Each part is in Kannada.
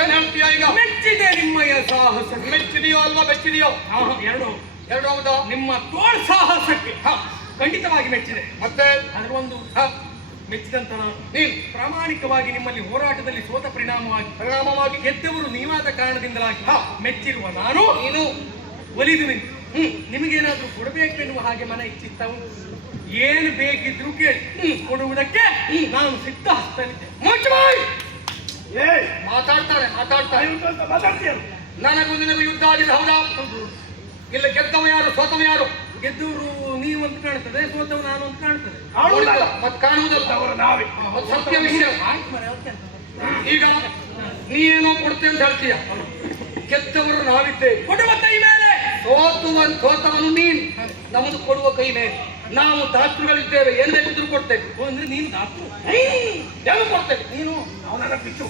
ಏನ್ ಹೇಳ್ತೀಯ ಈಗ? ಮೆಚ್ಚಿದೆ ನಿಮ್ಮಯ್ಯ ಸಾಹಸ. ಮೆಚ್ಚಿದೆಯೋ ಅಲ್ವಾ ಬೆಚ್ಚಿದೆಯೋ? ಎರಡು ಎರಡು ಹೌದಾ? ನಿಮ್ಮ ತೋಳ್ ಸಾಹಸಕ್ಕೆ ಖಂಡಿತವಾಗಿ ಮೆಚ್ಚಿದೆ. ಮತ್ತೆ ಅದರ ಒಂದು ಮೆಚ್ಚಿದಂತ ನಾನು ನೀನು ಪ್ರಾಮಾಣಿಕವಾಗಿ ನಿಮ್ಮಲ್ಲಿ ಹೋರಾಟದಲ್ಲಿ ಸೋತ ಪರಿಣಾಮವಾಗಿ ಗೆದ್ದವರು ನೀವಾದ ಕಾರಣದಿಂದಲಾಗಿ ಮೆಚ್ಚಿರುವ ನಾನು ನೀನು ಒಲಿದು ನಿಂತು ನಿಮಗೇನಾದ್ರೂ ಕೊಡಬೇಕೆನ್ನುವ ಹಾಗೆ ಮನ ಇಚ್ಛಿತ್ತವು. ಏನು ಬೇಕಿದ್ರು ಕೇಳಿ ಕೊಡುವುದಕ್ಕೆ ನಾನು ಸಿದ್ಧ ಹಸ್ತನಿದ್ದೆ. ಮಾತಾಡ್ತಾರೆ. ನನಗೂ ನಿನಗೂ ಯುದ್ಧ ಆಗಿದೆ ಹೌದಾ? ಇಲ್ಲ ಗೆದ್ದವ ಯಾರು ಸೋತವ ಯಾರು? ಗೆದ್ದವರು ನೀವು ಅಂತ ಕಾಣ್ತದೆ, ಸೋತವು ನಾನು ಅಂತ ಕಾಣ್ತದೆ. ಮತ್ತೆ ಕಾಣುವುದಲ್ಲ ನಾವೇ ಸತ್ಯ ವಿಷಯ. ಈಗ ನೀನೇನೋ ಕೊಡ್ತೆ ಅಂತ ಹೇಳ್ತೀಯ. ಗೆದ್ದವರು ನಾವಿದ್ದೇವೆ ಕೊಡುವ ಕೈ ಮೇಲೆ, ಸೋತವನು ನೀನು. ನಮ್ಮದು ಕೊಡುವ ಕೈ ಮೇಲೆ. ನಾವು ದಾತೃಗಳಿದ್ದೇವೆ, ಏನ್ ಬೇಕಿದ್ರು ಕೊಡ್ತೇವೆ. ಅಂದ್ರೆ ನೀನು ದಾತೃ ಏನು ಕೊಡ್ತೇವೆ? ನೀನು ಅವನನ್ನ ಬಿಟ್ಟು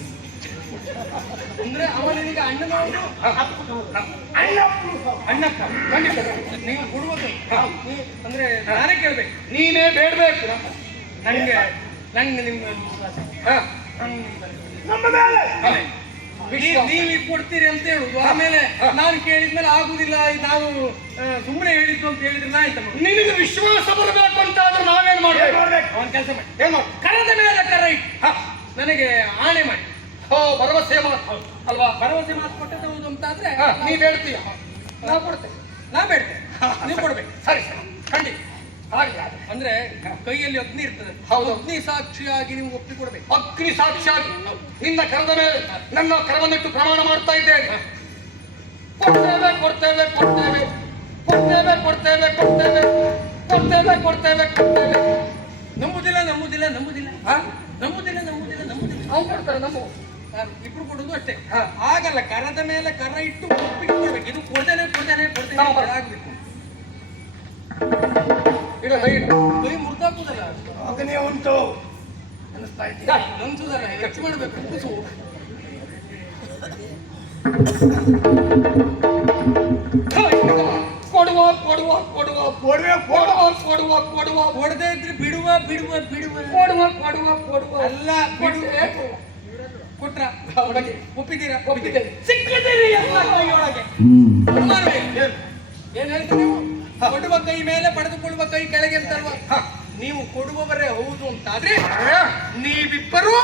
ಅಂದ್ರೆ ಅವನಿಗೆ ಅಣ್ಣನವರು ಅಣ್ಣಕ್ಕ ಖಂಡಿತ ನೀವು ಕೊಡುವ ಕೈ ಅಂದ್ರೆ ನಾನೇ ಕೇಳ್ಬೇಕು, ನೀನೇ ಬೇಡ್ಬೇಕು. ನಂಗೆ ನಿಮ್ಮ ನೀವು ಕೊಡ್ತೀರಿ ಅಂತ ಹೇಳುದು, ಆಮೇಲೆ ನಾನು ಕೇಳಿದ್ಮೇಲೆ ಆಗುದಿಲ್ಲ ನಾವು ಸುಮ್ಮನೆ ಹೇಳಿದ್ದು ಅಂತ ಹೇಳಿದ್ರೆ ನಾಯ್ತಮ್ಮ. ನಿನಗೆ ವಿಶ್ವಾಸ ಬರಬೇಕು ಅಂತ ಆದ್ರೆ ನಾವೇನ್ ಮಾಡ್ಬೇಕು? ಅವನ ಕೆಲಸ ಮಾಡಿ ಏನ್ ಮಾಡಿ ಕರದ ಮೇಲೆ ಕರ ಇಟ್ಟು ನನಗೆ ಆಣೆ ಮಾಡಿ. ಭರವಸೆ ಮಾತು ಅಲ್ವಾ? ಭರವಸೆ ಮಾತು ಕೊಟ್ಟದ್ದು ಹೌದು ಅಂತ ಆದ್ರೆ ನೀ ಬೇಡ್ತೀಯ, ನಾವು ಕೊಡ್ತೇವೆ. ನಾ ಬೇಡ್ತೇನೆ, ನೀವು ಕೊಡ್ಬೇಕು. ಸರಿ ಖಂಡಿತ. ಅಂದ್ರೆ ಕೈಯಲ್ಲಿ ಅಗ್ನಿ ಇರ್ತದೆ, ಅಗ್ನಿ ಸಾಕ್ಷಿಯಾಗಿ ನೀವು ಒಪ್ಪಿಕೊಡ್ಬೇಕು. ಅಗ್ನಿ ಸಾಕ್ಷಿಯಾಗಿ ನಿನ್ನ ಕರೆದ ಮೇಲೆ ನನ್ನ ಕರವನ್ನಿಟ್ಟು ಪ್ರಮಾಣ ಮಾಡ್ತಾ ಇದ್ದೇನೆ. ಕೊಡ್ತೇವೆ ಕೊಡ್ತೇವೆ ಕೊಡ್ತೇವೆ ಕೊಡ್ತೇವೆ ಕೊಡ್ತೇವೆ ಕೊಡ್ತೇವೆ ಕೊಡ್ತೇವೆ ಕೊಡ್ತೇವೆ ಕೊಡ್ತೇವೆ. ನಂಬುದಿಲ್ಲ ನಂಬುದಿಲ್ಲ ನಂಬುದಿಲ್ಲ ನಂಬುದಿಲ್ಲ ನಂಬುದಿಲ್ಲ ನಂಬುದಿಲ್ಲ. ಅವ್ನು ಕೊಡ್ತಾರೆ ನಮ್ಮ ಇಬ್ರು ಕೊಡುದು ಅಷ್ಟೇ. ಆಗಲ್ಲ, ಕರದ ಮೇಲೆ ಕರ ಇಟ್ಟು ಒಪ್ಪಿಕೊಡ್ಬೇಕು. ಇದು ಕೊಡ್ತೇನೆ ಕೊಡ್ತೇನೆ ಕೊಡ್ತೇನೆ ಆಗ್ಬೇಕು. ಕೈ ಮುರ್ದಾಕುದಲ್ಲ, ಅದನ್ನೇ ಉಂಟು ಅನಿಸ್ತಾ ಇದ್ದೀಯ. ಅನ್ಸುದಲ್ಲ, ಹೆಚ್ಚು ಮಾಡಬೇಕು. ಕೂಸು ಕೊಡುವ ಕೊಡುವ ಕೊಡುವ ಕೊಡುವ ಕೊಡುವ ಕೊಡುವ ಕೊಡುವ ಕೊಡದೆ ಇದ್ರೆ ಬಿಡುವ ಬಿಡುವ ಬಿಡುವ ಕೊಡುವ ಕೊಡುವ ಕೊಡುವ ಅಲ್ಲ ಬಿಡುವ. ಕೊಟ್ರ ಒಪ್ಪಿದ್ದೀರಾ? ಒಪ್ಪಿದ್ದೆ. ಸಿಕ್ಕಿದ್ದೀರಿ ಎಲ್ಲ ಕೈಯೊಳಗೆ. ಏನ್ ಹೇಳ್ತೀರಿ ನೀವು? ಕೊಡುವ ಕೈ ಮೇಲೆ ಪಡೆದುಕೊಳ್ಳುವ ಕೈ ಕೆಳಗೆ ಅಂತಲ್ವಾ? ನೀವು ಕೊಡುವವರೇ ಹೌದು ಅಂತಾದ್ರೆ ನೀವಿಬ್ಬರು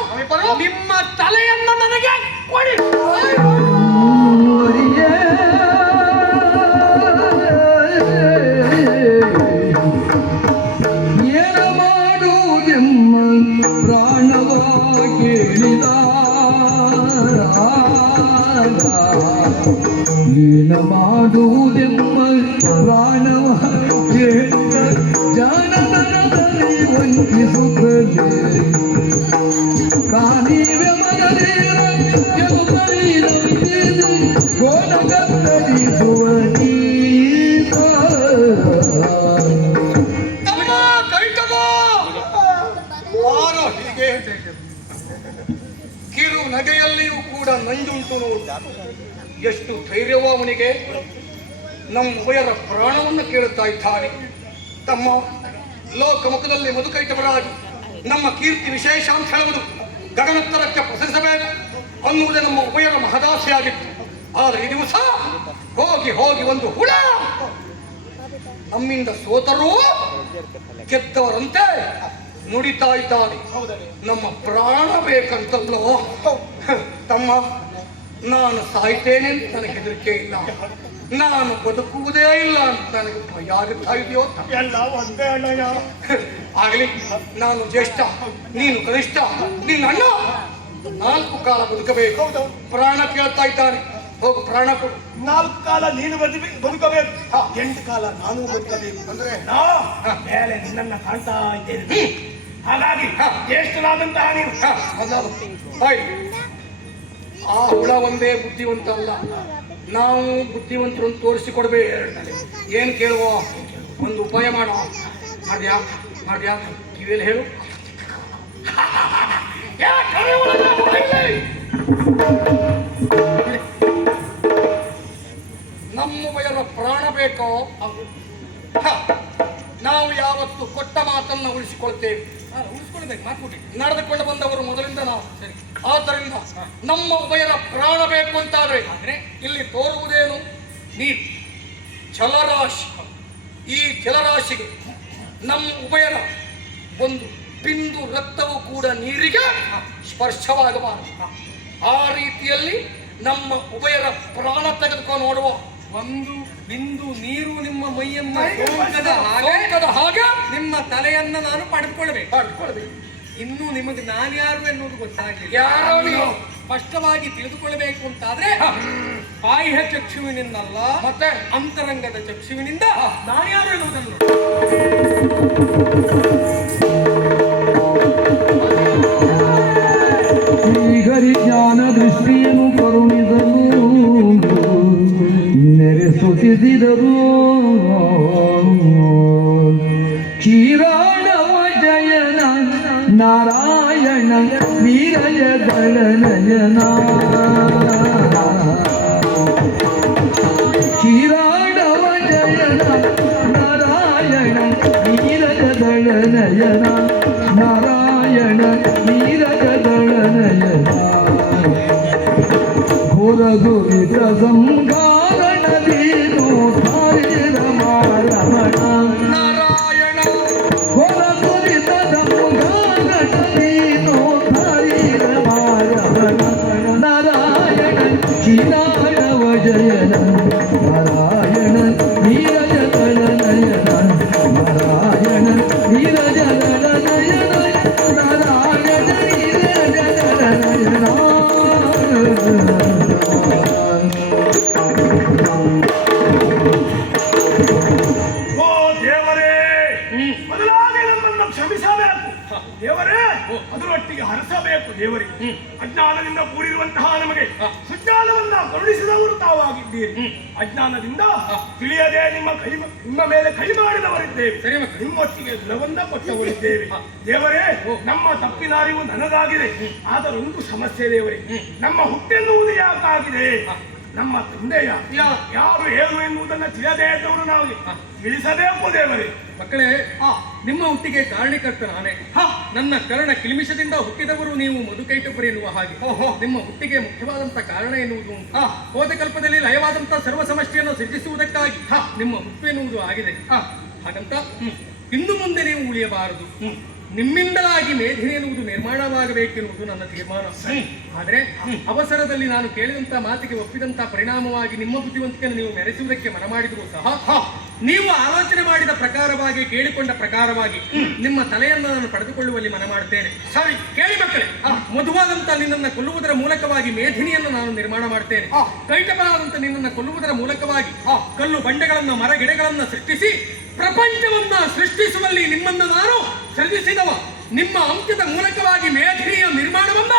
ನಿಮ್ಮ ತಲೆಯನ್ನು ನನಗೆ ಕೊಡಿ. ಏನು ಮಾಡುವುದೆಮ್ಮ ಪ್ರಾಣವಾಗಿ ಏನು ಮಾಡುವುದೆಮ್ಮ ಪ್ರಾಣವ ಜಾನದಲ್ಲಿ ವಂಚಿಸುತ್ತದೆ. ಕಾಣಿವೆ ಮನದೇರ ಗೋಲಗತ್ತರಿಸುವ ಗೀತ. ಹೀಗೆ ಕಿರು ನಗೆಯಲ್ಲಿಯೂ ಕೂಡ ನಂಜುಂಟು ನೋಡು. ಎಷ್ಟು ಧೈರ್ಯವೋ ಅವನಿಗೆ. ನಮ್ಮ ಉಭಯರ ಪ್ರಾಣವನ್ನು ಕೇಳುತ್ತಾ ಇದ್ದಾನೆ. ತಮ್ಮ ಲೋಕಮುಖದಲ್ಲಿ ಮಧುಕೈಟವರಾಗಿ ನಮ್ಮ ಕೀರ್ತಿ ವಿಶೇಷ ಅಂತ ಹೇಳುವುದು ಗಗನತ್ತರಕ್ಕೆ ಪ್ರಸರಿಸಬೇಕು ಅನ್ನುವುದೇ ನಮ್ಮ ಉಭಯರ ಮಹದಾಸೆಯಾಗಿತ್ತು. ಆದರೆ ಈ ದಿವಸ ಹೋಗಿ ಹೋಗಿ ಒಂದು ಹುಳ ನಮ್ಮಿಂದ ಸೋತರೂ ಗೆದ್ದವರಂತೆ ನುಡಿತಾ ಇದ್ದಾನೆ. ನಮ್ಮ ಪ್ರಾಣ ಬೇಕಂತಲ್ಲೋ ತಮ್ಮ. ನಾನು ಸಾಯ್ತೇನೆ ಅಂತ ನನಗೆ ಹೆದರಿಕೆ ಇಲ್ಲ, ನಾನು ಬದುಕುವುದೇ ಇಲ್ಲ ಅಂತ ನನಗೆ ಭಯ ಆಗುತ್ತಾ ಇದೆಯೋ? ಎಲ್ಲ ಒಂದೇ ಅಣ್ಣಯ್ಯ. ಆಗಲಿ, ನಾನು ಜ್ಯೇಷ್ಠ, ನೀನು ಕನಿಷ್ಠ, ನೀನು ಅಣ್ಣ. 4 ಕಾಲ ಬದುಕಬೇಕು. ಪ್ರಾಣ ಕೇಳ್ತಾ ಇದ್ದಾನೆ, ಹೋಗು ಪ್ರಾಣ ಕೊಡು. 4 ಕಾಲ ನೀನು ಬದುಕಬೇಕು, 8 ಕಾಲ ನಾನು ಬದುಕಬೇಕು. ಅಂದ್ರೆ ನಾ ಮೇಲೆ ನಿನ್ನನ್ನ ಕಾಣ್ತಾ ಇದ್ದೇನೆ. ಹಾಗಾಗಿ ಜ್ಯೇಷ್ಠನಾದಂತಹ ನೀನು ಆ ಹುಳ ಒಂದೇ ಬುದ್ಧಿವಂತ ಅಲ್ಲ, ನಾವು ಬುದ್ಧಿವಂತರನ್ನು ತೋರಿಸಿಕೊಡ್ಬೇಕು. ಏನು ಕೇಳುವ, ಒಂದು ಉಪಾಯ ಮಾಡೋ. ಮಾಡ್ಯಾ ಕಿವಿಯಲ್ಲಿ ಹೇಳು. ನಮ್ಮ ಬಯಲ ಪ್ರಾಣ ಬೇಕೋ ನಾವು ಯಾವತ್ತು ಕೊಟ್ಟ ಮಾತನ್ನ ಉಳಿಸಿಕೊಳ್ತೇವೆ. ಉಳಿಸ್ಕೊಳ್ಬೇಕು, ಮಾತು ನಡೆದುಕೊಂಡು ಬಂದವರು ಮೊದಲಿಂದ ನಾವು. ಸರಿ, ಆದ್ದರಿಂದ ನಮ್ಮ ಉಭಯರ ಪ್ರಾಣ ಬೇಕು ಅಂತಾದ್ರೆ ಇಲ್ಲಿ ತೋರುವುದೇನು? ನೀರು, ಜಲರಾಶಿ. ಈ ಜಲರಾಶಿಗೆ ನಮ್ಮ ಉಭಯರ ಒಂದು ಬಿಂದು ರಕ್ತವೂ ಕೂಡ ನೀರಿಗೆ ಸ್ಪರ್ಶವಾಗಬಾರದು. ಆ ರೀತಿಯಲ್ಲಿ ನಮ್ಮ ಉಭಯರ ಪ್ರಾಣ ತೆಗೆದುಕೊಂಡು ನೋಡುವ ಒಂದು ಬಿಂದು ನೀರು ನಿಮ್ಮ ಮೈಯನ್ನ ಸೋಂಕದ ಹಾಗೆ ನಿಮ್ಮ ತಲೆಯನ್ನ ನಾನು ಪಡೆದುಕೊಳ್ಬೇಕು. ಪಡ್ಕೊಳ್ಬೇಕು. ಇನ್ನು ನಿಮಗೆ ನಾನ್ಯಾರು ಎನ್ನುವುದು ಗೊತ್ತಾಗಲಿಲ್ಲ. ಯಾರೋ ನೀವು ಸ್ಪಷ್ಟವಾಗಿ ತಿಳಿದುಕೊಳ್ಳಬೇಕು ಅಂತಾದ್ರೆ ಬಾಹ್ಯ ಚಕ್ಷುವಿನಿಂದಲ್ಲ, ಮತ್ತೆ ಅಂತರಂಗದ ಚಕ್ಷುವಿನಿಂದ ನಾನ್ಯಾರು ಎನ್ನುವುದನ್ನು ಶ್ರೀಹರಿ ಜ್ಞಾನ ದೃಷ್ಟಿಯನ್ನು ಕರುಣಿಸಲು ನೆರೆಸುತ್ತಿದ್ದರು. ಕ್ಷೀರಾಣವ ಜಯನ ನಾರಾಯಣ ವೀರಯ ದಳನಯನ. ಕ್ಷೀರಾಣವ ಜಯನ ನಾರಾಯಣ ವೀರಯ ದಳನಯನ. ನಾರಾಯಣ ವೀರಯ ದಳನಯನ. ಘೋರಗುರಿತ ಸಂಘಾರಣದೀನು ರಮಣ. ನಾರಾಯಣ ಘೋರಗುರಿತ ಸಂಘಾರಣದೀನು ರಮಣ. ನಾರಾಯಣ ಕ್ಷೀರಾಣವ ಜಯನ ನಾರಾಯಣ ವೀರಜ ದಳನಯನ. ನಾರಾಯಣ ವೀರಜ ದಳನಯನ. ನಾರಾಯಣ ವೀರಜ ದಳನಯನ. ಓ ದೇವರೇ, ಮೊದಲಾಗಿ ನಮ್ಮನ್ನು ಕ್ಷಮಿಸಬೇಕು ದೇವರೇ, ಅದರೊಟ್ಟಿಗೆ ಹರಸಬೇಕು ದೇವರೇ. ಅಜ್ಞಾನದಿಂದ ಕೂಡಿರುವಂತಹ ನಮಗೆ ಸುಜ್ಞಾನವನ್ನ ಕರುಣಿಸಿದವರು ತಾವಾಗಿದ್ದೀರಿ. ಅಜ್ಞಾನದಿಂದ ತಿಳಿಯದೆ ನಿಮ್ಮ ಮೇಲೆ ಕೈ ಮಾಡಿದವರಿದ್ದೇವೆ. ನಿಮ್ಮೊಟ್ಟಿಗೆ ಗುಣವನ್ನ ಕೊಟ್ಟವರಿದ್ದೇವೆ ದೇವರೇ. ನಮ್ಮ ತಪ್ಪಿನ ಅರಿವು ನನಗಾಗಿದೆ. ಆದರೊಂದು ಸಮಸ್ಯೆ ದೇವರೇ, ನಮ್ಮ ಹುಟ್ಟೆನ್ನುವುದು ಯಾಕಾಗಿದೆ? ನಮ್ಮ ತಂದೆಯ ಯಾರು ಏನು ಎನ್ನುವುದನ್ನು ತಿಳಿಯದೇ ಇದ್ದವರು ನಾವು ತಿಳಿಸಬೇಕು ದೇವರೇ. ಮಕ್ಕಳೇ, ನಿಮ್ಮ ಹುಟ್ಟಿಗೆ ಕಾರಣಕರ್ತ ನಾನೇ. ನನ್ನ ಕರ್ಣ ಕಿಲಿಮಿಷದಿಂದ ಹುಟ್ಟಿದವರು ನೀವು ಮಧುಕೈಟಪುರಿ ಎನ್ನುವ ಹಾಗೆ ನಿಮ್ಮ ಹುಟ್ಟಿಗೆ ಮುಖ್ಯವಾದಂತ ಕಾರಣ ಎನ್ನುವುದು ಹೋದ ಕಲ್ಪದಲ್ಲಿ ಲಯವಾದಂತ ಸರ್ವ ಸಮಷ್ಟಿಯನ್ನು ಸೃಜಿಸುವುದಕ್ಕಾಗಿ ನಿಮ್ಮ ಹುಟ್ಟು ಎನ್ನುವುದು ಆಗಿದೆ. ಹಾಗಂತ ಇನ್ನು ಮುಂದೆ ನೀವು ಉಳಿಯಬಾರದು. ನಿಮ್ಮಿಂದಲಾಗಿ ಮೇಧಿನಿ ಎನ್ನುವುದು ನಿರ್ಮಾಣವಾಗಬೇಕೆನ್ನುವುದು ನನ್ನ ತೀರ್ಮಾನ. ಆದರೆ ಅವಸರದಲ್ಲಿ ನಾನು ಕೇಳಿದಂತ ಮಾತಿಗೆ ಒಪ್ಪಿದಂತ ಪರಿಣಾಮವಾಗಿ ನಿಮ್ಮ ಬುದ್ಧಿವಂತಿಕೆಯನ್ನು ನೀವು ಮೆರೆಸುವುದಕ್ಕೆ ಮನ ಮಾಡಿದರೂ ಸಹ ನೀವು ಆಲೋಚನೆ ಮಾಡಿದ ಪ್ರಕಾರವಾಗಿ ಕೇಳಿಕೊಂಡ ಪ್ರಕಾರವಾಗಿ ನಿಮ್ಮ ತಲೆಯನ್ನು ನಾನು ಪಡೆದುಕೊಳ್ಳುವಲ್ಲಿ ಮನ ಮಾಡುತ್ತೇನೆ. ಸರಿ ಕೇಳಿ ಮಕ್ಕಳೇ, ಮಧುವಾದಂತ ನಿನ್ನನ್ನು ಕೊಲ್ಲುವುದರ ಮೂಲಕವಾಗಿ ಮೇಧಿನಿಯನ್ನು ನಾನು ನಿರ್ಮಾಣ ಮಾಡುತ್ತೇನೆ. ಕೈಟಪಾದಂತ ನಿನ್ನನ್ನು ಕೊಲ್ಲುವುದರ ಮೂಲಕವಾಗಿ ಕಲ್ಲು ಬಂಡೆಗಳನ್ನ ಮರ ಗಿಡಗಳನ್ನ ಸೃಷ್ಟಿಸಿ ಪ್ರಪಂಚವನ್ನ ಸೃಷ್ಟಿಸುವಲ್ಲಿ ನಿಮ್ಮನ್ನು ನಾನು ಸೃಜಿಸಿದವ. ನಿಮ್ಮ ಅಂತ್ಯದ ಮೂಲಕವಾಗಿ ಮೇಧಿನಿಯ ನಿರ್ಮಾಣವನ್ನ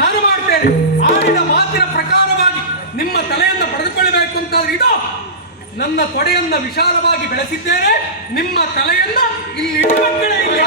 ನಾನು ಮಾಡ್ತೇನೆ. ಆಡಿದ ಮಾತಿನ ಪ್ರಕಾರವಾಗಿ ನಿಮ್ಮ ತಲೆಯನ್ನು ಪಡೆದುಕೊಳ್ಳಬೇಕು ಅಂತಾದ್ರೆ ಇದು ನನ್ನ ತೊಡೆಯನ್ನ ವಿಶಾಲವಾಗಿ ಬೆಳೆಸಿದ್ದೇನೆ. ನಿಮ್ಮ ತಲೆಯನ್ನ ಇಲ್ಲಿ ಮಕ್ಕಳೇ ಇಲ್ಲಿ